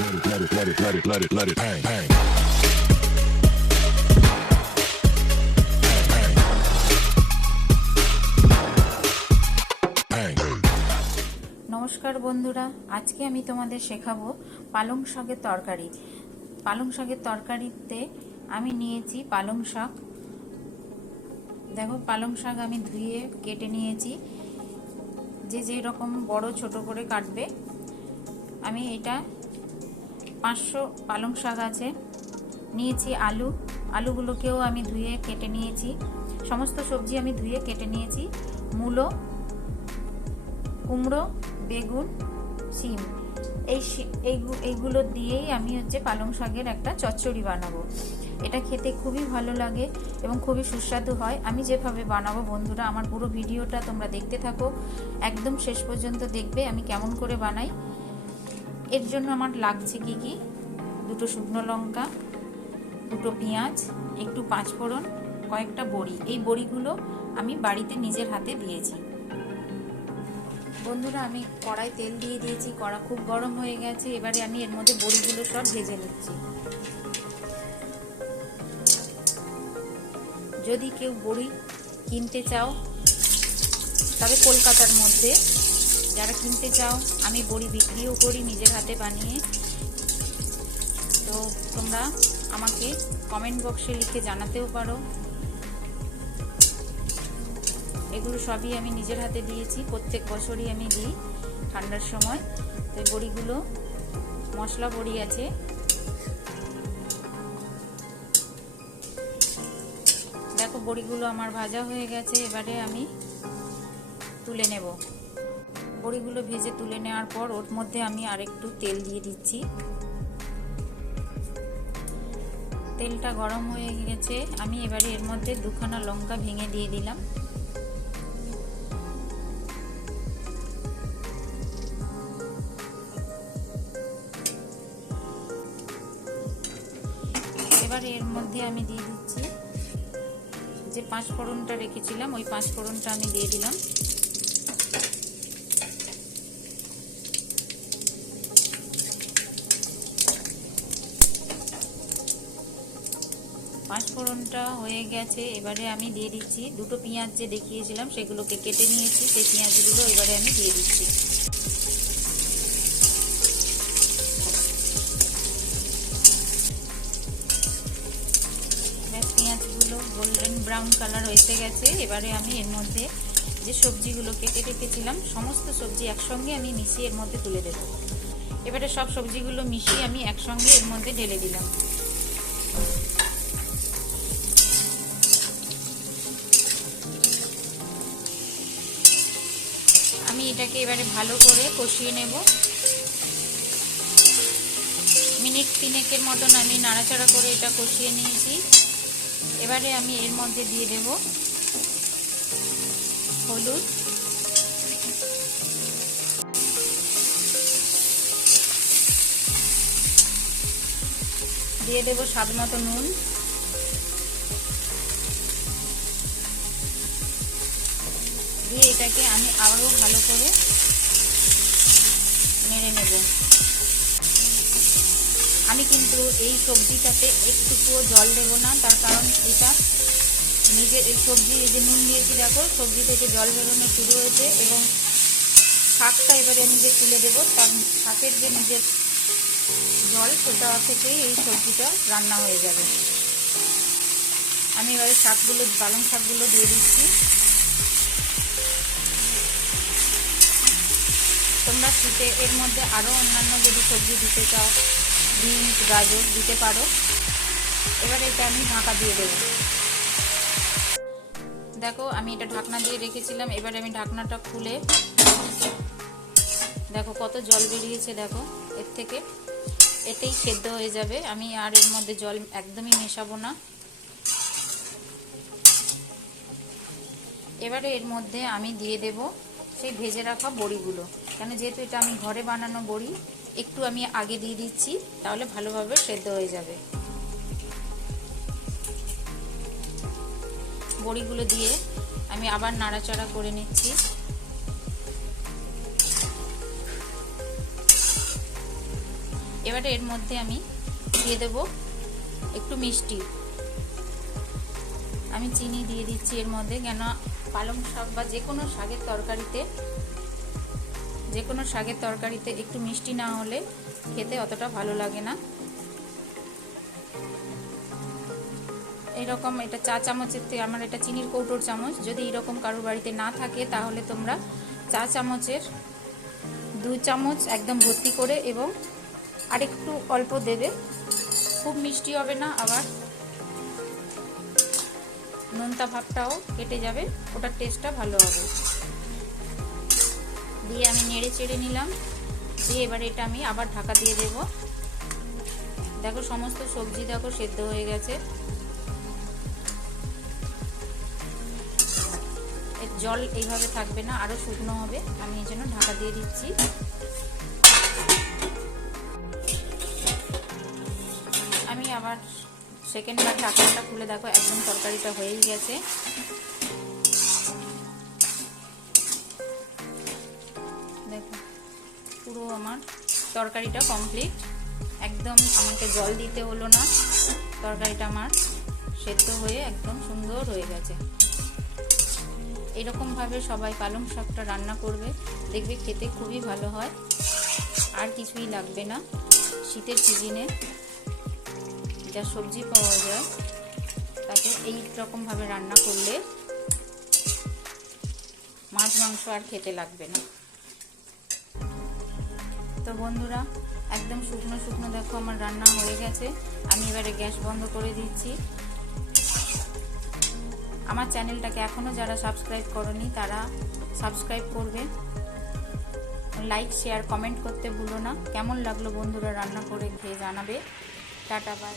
let it bang, bang. নমস্কার বন্ধুরা, আজকে আমি তোমাদের শেখাবো পালং শাকের তরকারি। পালং শাকের তরকারিতে আমি নিয়েছি পালং শাক। দেখো, পালং শাক আমি ধুয়ে কেটে নিয়েছি, যে রকম বড় ছোট করে কাটবে। আমি এটা 500 পালং শাক আছে। নিয়েছি আলুগুলোকেও আমি ধুয়ে কেটে নিয়েছি। সমস্ত সবজি আমি ধুয়ে কেটে নিয়েছি। মূলো, কুমড়ো, বেগুন, শিম, এইগুলো দিয়েই আমি পালং শাকের একটা চচ্চড়ি বানাবো। এটা খেতে খুবই ভালো লাগে এবং খুবই সুস্বাদু হয়। আমি যেভাবে বানাবো বন্ধুরা, আমার পুরো ভিডিওটা তোমরা দেখতে থাকো, একদম শেষ পর্যন্ত দেখবে আমি কেমন করে বানাই। এর জন্য আমার লাগছে কি, দুটো শুকনো লঙ্কা, দুটো পেঁয়াজ, একটু পাঁচফোড়ন, কয়েকটা বড়ি। এই বড়িগুলো আমি বাড়িতে নিজের হাতে দিয়েছি। বন্ধুরা, আমি কড়াই তেল দিয়ে দিয়েছি, কড়া খুব গরম হয়ে গেছে। এবারে আমি এর মধ্যে বড়িগুলো সব ভেজে নিচ্ছি। যদি কেউ বড়ি কিনতে চাও, তবে কলকাতার মধ্যে যারা কিনতে চাও, আমি বড়ি বিক্রিও করি নিজের হাতে বানিয়ে। তো তোমরা আমাকে কমেন্ট বক্সে লিখে জানাতেও পারো। এগুলো সবই আমি নিজের হাতে দিয়েছি, প্রত্যেক বছরই আমি দিই ঠান্ডার সময়। তো বড়িগুলো মশলা বড়ি আছে। দেখো, বড়িগুলো আমার ভাজা হয়ে গেছে। এবারে আমি তুলে নেব। বড়িগুলো ভেজে তুলে নেওয়ার পর ওর মধ্যে আমি আরেকটু তেল দিয়ে দিচ্ছি। তেলটা গরম হয়ে গেছে। আমি এবারে এর মধ্যে দুখানা লঙ্কা ভেঙে দিয়ে দিলাম। এবারে এর মধ্যে আমি দিয়ে দিচ্ছি যে পাঁচফোড়নটা রেখেছিলাম, ওই পাঁচফোড়নটা আমি দিয়ে দিলাম। পাঁচফোড়নটা হয়ে গেছে। এবারে আমি দিয়ে দিচ্ছি দুটো পেঁয়াজ যে দেখিয়েছিলাম, সেগুলোকে কেটে নিয়েছি। সেই পেঁয়াজগুলো এবারে আমি দিয়ে দিচ্ছি। পেঁয়াজগুলো গোল্ডেন ব্রাউন কালার হয়ে গেছে। এবারে আমি এর মধ্যে যে সবজিগুলো কেটে রেখেছিলাম, সমস্ত সবজি একসঙ্গে আমি মিশিয়ে এর মধ্যে তুলে দেব। এবারে সব সবজিগুলো মিশিয়ে আমি একসঙ্গে এর মধ্যে ঢেলে দিলাম। আমি এটাকে এবারে ভালো করে কষিয়ে নেব। মিনিট 3 মতন আমি নাড়াচাড়া করে এটা কষিয়ে নিয়েছি। এবারে আমি এর মধ্যে দিয়ে দেব হলুদ, দিয়ে দেব স্বাদ মতো নুন, দিয়ে এটাকে আমি আবারও ভালো করে নেড়ে নেব। আমি কিন্তু এই সবজিটাতে একটুকুও জল দেব না, তার কারণ এটা নিজের এই সবজি, এই যে নুন দিয়েছি, দেখো সবজি থেকে জল বেরোনো শুরু হয়েছে। এবং শাকটা এবারে আমি যে তুলে দেবো, তার শাকের যে নিজের জল, সেটা থেকেই এই সবজিটা রান্না হয়ে যাবে। আমি এবারে পালং শাকগুলো দিয়ে দিচ্ছি। তোমরা শীতে এর মধ্যে আরও অন্যান্য যদি সবজি দিতে চাও, বিনস, গাজর দিতে পারো। এবারে এটা আমি ঢাকা দিয়ে দেবো। দেখো, আমি এটা ঢাকনা দিয়ে রেখেছিলাম। এবারে আমি ঢাকনাটা খুলে দেখো কত জল বেরিয়েছে। দেখো, এর থেকে এতেই সেদ্ধ হয়ে যাবে। আমি আর এর মধ্যে জল একদমই মেশাবো না। এবারে এর মধ্যে আমি দিয়ে দেব সেই ভেজে রাখা বড়িগুলো। কেন, যেহেতু এটা আমি ঘরে বানানো বড়ি, একটু আমি আগে দিয়ে দিচ্ছি, তাহলে ভালোভাবে সেদ্ধ হয়ে যাবে। বড়িগুলো দিয়ে আমি আবার নাড়াচাড়া করে নিচ্ছি। এবারে এর মধ্যে আমি দিয়ে দেব একটু মিষ্টি। আমি চিনি দিয়ে দিচ্ছি এর মধ্যে, কেন পালং শাক বা যে কোনো শাকের তরকারিতে একটু মিষ্টি না হলে খেতে অতটা ভালো লাগে না। এরকম এটা চা চামচের থেকে, আমার এটা চিনির কৌটোর চামচ, যদি এরকম কারোর বাড়িতে না থাকে তাহলে তোমরা চা চামচের 2 চামচ একদম ভর্তি করে এবং আরেকটু অল্প দেবে। খুব মিষ্টি হবে না, আবার নোনতা ভাবটাও কেটে যাবে, ওটার টেস্টটা ভালো হবে। দিয়ে আমি নেড়ে চেড়ে নিলাম, দিয়ে এবারে এটা আমি আবার ঢাকা দিয়ে দেব। দেখো সমস্ত সবজি দেখো সেদ্ধ হয়ে গেছে। এর জল এইভাবে থাকবে না, আরো শুকনো হবে, আমি এই জন্য ঢাকা দিয়ে দিচ্ছি। আমি আবার সেকেন্ডবার ঢাকনাটা খুলে দেখো একদম তরকারিটা হয়েই গেছে। দেখো পুরো আমার তরকারিটা কমপ্লিট, একদম আমাকে জল দিতে হলো না, তরকারিটা আমার সেদ্ধ হয়ে একদম সুন্দর হয়ে গেছে। এরকমভাবে সবাই পালং শাকটা রান্না করবে, দেখবে খেতে খুবই ভালো হয়, আর কিছুই লাগবে না। শীতের সিজনে যা সবজি পাওয়া যায় তাতে এই রকমভাবে রান্না করলে মাছ মাংস আর খেতে লাগবে না। তো বন্ধুরা, একদম শুকনো শুকনো দেখো আমার রান্না হয়ে গেছে। আমি এবারে গ্যাস বন্ধ করে দিচ্ছি। আমার চ্যানেলটাকে এখনও যারা সাবস্ক্রাইব করনি তারা সাবস্ক্রাইব করবে, লাইক শেয়ার কমেন্ট করতে ভুলো না। কেমন লাগলো বন্ধুরা রান্না করে খেয়ে জানাবে। Tata bye.